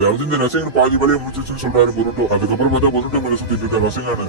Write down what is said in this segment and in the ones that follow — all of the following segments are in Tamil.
அதாவது இந்த ரசிகன் பாதி வேலையை முடிச்சிருச்சுன்னு சொல்றாரு பொருட்டோ. அதுக்கப்புறம் பார்த்தா பொருட்டோ மேல சுத்திட்டு இருக்க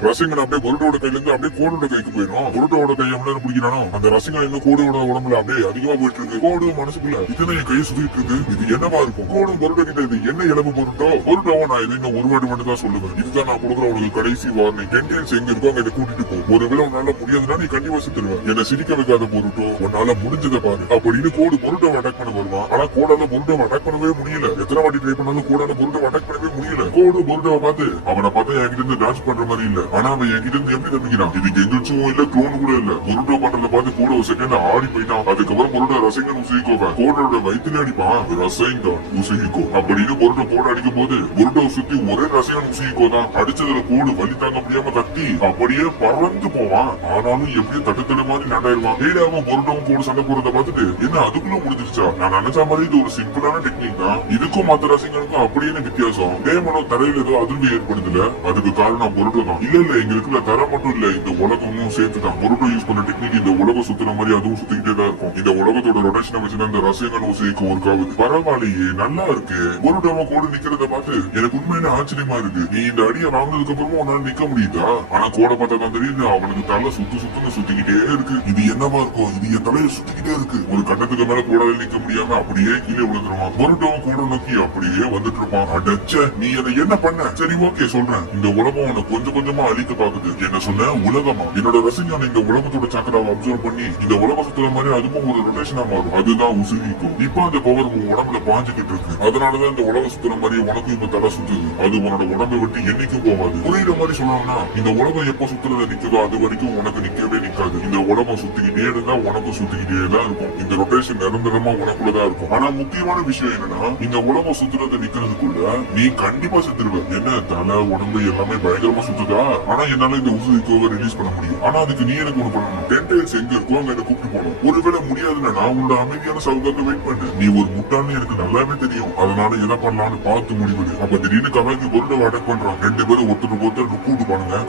ரசிகன் அப்படியே பொருட்டோட கையில இருந்து அப்படியே கோடோட கைக்கு போயிடும். பொருட்டோட கையை எவ்வளவு பிடிக்கிறானோ அந்த ரசிகன் இன்னும் கோடோட உடம்புல அப்படியே அதிகமா போயிட்டு இருக்கு. கோடு மனசுக்குள்ள இதுன்னு என் கையை சுத்திட்டு இருக்கு. இது என்னவா இருக்கும்? கோடும் பொருட்டோ கிட்ட இது என்ன இழப்பு பொருட்டோவோ நான் இது இன்னும் ஒரு வாட்டி மட்டும் தான் சொல்லுவேன். இதுதான் நான் கொடுக்குற உனக்கு கடைசி வார்னிங். டென்டெயில்ஸ் எங்க இருக்கோ அங்க கூட்டிட்டு போ. ஒருவேளை உன்னால முடியாதுன்னா நீ கண்டிப்பா செத்துருவேன். என்ன சிரிக்க வைக்காத பொருட்டோ, உன்னால முடிஞ்சதை பாரு அப்படின்னு கோடு பொருட்டோ அட்டாக் பண்ண வருவான். ஆனா கோடால பொருட்டோ அட்டாக் பண்ணவே முடியல. எத்தனை வாட்டி ட்ரை பண்ணாலும் கோடால பொருட்டோ அட்டாக் பண்ணவே முடியல. கோடு பொருட்டோவை பார்த்து அவனை பார்த்தா என்கிட்ட இருந்து டான்ஸ் பண்ற மாதிரி இல்ல. ஆனா அவன் என்கிட்ட இருந்து எப்படி தப்பிக்கிறான்? இது கெங்குச்சும் இல்ல, க்ளோன் கூட இல்ல. பொருட்டோ பண்றத பார்த்து கூட ஒரு செகண்ட் ஆடி போயிட்டான். அதுக்கப்புறம் பொருட்டோ ரசிகன் உசுகிக்கோவ கோடோட வயிற்றுல அடிப்பான். ரசிகன் உசுகிக்கோ அப்படின்னு பொருட்டோ கோட அடிக்கும் போது பொருட்டோ சுத்தி ஒரே ரசிகன் உசுகிக்கோ தான். அடிச்சதுல கோடு வலி தாங்க முடியாம கத்தி அப்படியே பறந்து போவான். ஆனாலும் எப்படியும் தட்டுத்தடு மாதிரி நாட்டாயிருவான். அவன் பொருட்டோவும் கூட சண்டை போறத பார்த்துட்டு என்ன அதுக்குள்ள முடிஞ்சிருச்சா? நான் நினைச்ச மாதிரி இது ஒரு சிம்பிளான டெக்னிக் தான். இதுக்கும் மத்த ரசிகனுக்கும் அப்படியே வித்தியாசம். டேமனோ தரையில ஏதோ அதிர்வு ஏற்படுதுல, அதுக்கு காரணம் பொருட்டோ தான். இல்ல இங்க இருக்கிற தர மட்டும் இல்ல, இந்த உலகமும் சேர்த்துதான். பொருட்டோ யூஸ் பண்ண டெக்னிக் இந்த உலகம் சுத்துற மாதிரி அதுவும் சுத்திக்கிட்டே தான் இருக்கும். இந்த உலகத்தோட ரொட்டேஷனை வச்சுதான் இந்த ரசிகன் உசைக்கு ஒர்க் ஆகுது. பரவாயில்லையே, நல்லா இருக்கு. பொருட்டோவ கூட நிக்கிறத பார்த்து எனக்கு உண்மையில ஆச்சரியமா இருக்கு. நீ இந்த அடியை வாங்கினதுக்கு அப்புறமும் உன்னால நிக்க முடியுதா? ஆனா கோட பார்த்தா தான் தெரியுது அவனுக்கு தலை சுத்துன்னு சுத்திக்கிட்டே இருக்கு. இது என்னவா இருக்கும்? இது என் தலையை சுத்திக்கிட்டே இருக்கு. ஒரு கட்டத்துக்கு மேல கோடால நிக்க முடியாம அப்படியே கீழே விழுந்துருவான். பொருட்டோவும் கூட நோக்கி அப்படியே வந்துட்டு இருப்பான். அடச்ச, நீ அதை என்ன பண்ண? சரி ஓகே சொல்றேன். இந்த உலகம் உன்னை கொஞ்சம் கொஞ்சமா அழிக்க பாக்குது. என்ன சொன்ன? உலகமா? என்னோட ரசிகன் இந்த உலகத்தோட சக்கராவை அப்சர்வ் பண்ணி இந்த உலகம் சுத்துற மாதிரி அதுக்கும் ஒரு ரொட்டேஷனா மாறும். அதுதான் உசுகிக்கும். இப்ப அந்த பவர் உன் உடம்புல பாஞ்சுக்கிட்டு இருக்கு. அதனாலதான் இந்த உலகம் சுத்துற மாதிரி உனக்கும் இப்ப தலை சுத்துது. அது உன்னோட உடம்பை விட்டு என்னைக்கும் போகாது. புரியுற மாதிரி சொல்லணும்னா இந்த உலகம் எப்ப சுத்துறத நிக்குதோ அது வரைக்கும் உனக்கு நிக்கவே நிக்காது. இந்த உலகம் சுத்திக்கிட்டே இருந்தா உனக்கும் சுத்திக்கிட்டே தான் இருக்கும். இந்த ரொட்டேஷன் நிரந்தரமா உனக்குள்ளதான் இருக்கும். ஆனா முக்கியமான விஷயம் என்னன்னா இந்த உலகம் சுத்துறத நிக்கிறதுக்குள்ள நீ கண்டிப்பா செத்துருவ. என்ன தலை உடம்பு எல்லாமே பயங்கரமா சுத்துதா? ஆனா என்னால இந்த உசுகிக்கோவை ரிலீஸ் பண்ண முடியும். ஆனா அதுக்கு நீ எனக்கு ஒண்ணு பண்ணணும். டென்டெயில்ஸ் எங்க இருக்கோ அங்க என்ன கூப்பிட்டு போகணும். ஒருவேளை முடியாதுன்னா நான் உன்னோட அமைதியான சவுக்காக வெயிட் பண்ணு. நீ ஒரு முட்டான்னு எனக்கு நல்லாவே தெரியும். அதனால எதை பண்ணலாம்னு பார்த்து முடிவு. அப்ப திடீர்னு கவாக்கி பொருளை அட்டாக் பண்றான். ரெண்டு பேரும் ஒருத்தர் கூட்டு பானுங்க.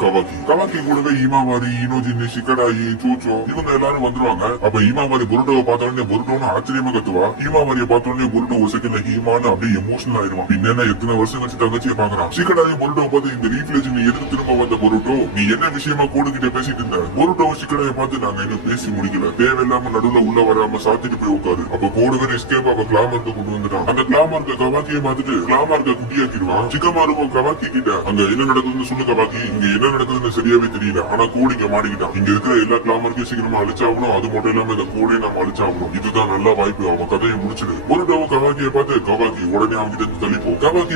கவாக்கி கூடவே ஈமாவாரி, இனோஜின், சிக்கடாயி, சோச்சோ இவங்க எல்லாரும் வந்துருவாங்க. அப்ப ஈமாவாரி பொருட்டோவை பார்த்த உடனே பொருட்டோன்னு ஆச்சரியமா கத்துவா. ஈமாவாரிய பார்த்த உடனே பொருட்டோ ஒரு செகண்ட்ல ஈமான்னு அப்படியே எமோஷனல் ஆயிருவான். பின்ன எத்தனை வருஷம் வச்சு தங்கச்சியை பாக்குறான். சிக்கடாயி பொருட்டோவை பார்த்து இந்த ரீஃப்ளேஜ் நீ எதுக்கு திரும்ப வந்த பொருட்டோ? நீ என்ன விஷயமா கோடு கிட்ட பேசிட்டு இருந்த? பொருட்டோ சிக்கடாயை பார்த்து நாங்க இன்னும் பேசி முடிக்கல. தேவையில்லாம நடுவுல உள்ள வராம சாத்திட்டு போய் உட்காரு. அப்ப கோடு வேற எஸ்கேப் அவ கிளாமர்க்க கொண்டு வந்துட்டான். அந்த கிளாமர்க்க கவாக்கியை பார்த்துட்டு கிளாமர்க்க குட்டியாக்கிடுவான். சிக்கமாருக்கும் கவாக்கி கிட்ட அங்க என்ன நடக்குதுன்னு சொல்லு கவாக்கி. இங்க என்ன நடக்குதுன்னு சரியாவே தெரியல. ஆனா கோடு இங்க மாட்டிக்கிட்டான். இங்க இருக்கிற எல்லா கிளாமர்க்கையும் சீக்கிரமா அழிச்சாகணும். அது மட்டும் இல்லாம இந்த கோடையை நம்ம அழிச்சாகணும். இதுதான் நல்ல வாய்ப்பு. அவன் கதையை முடிச்சிடு. பொருட்டோவும் கவாக்கியை பார்த்து கவாக்கி உடனே அவங்க கிட்ட தள்ளிப்போம். கவாக்கி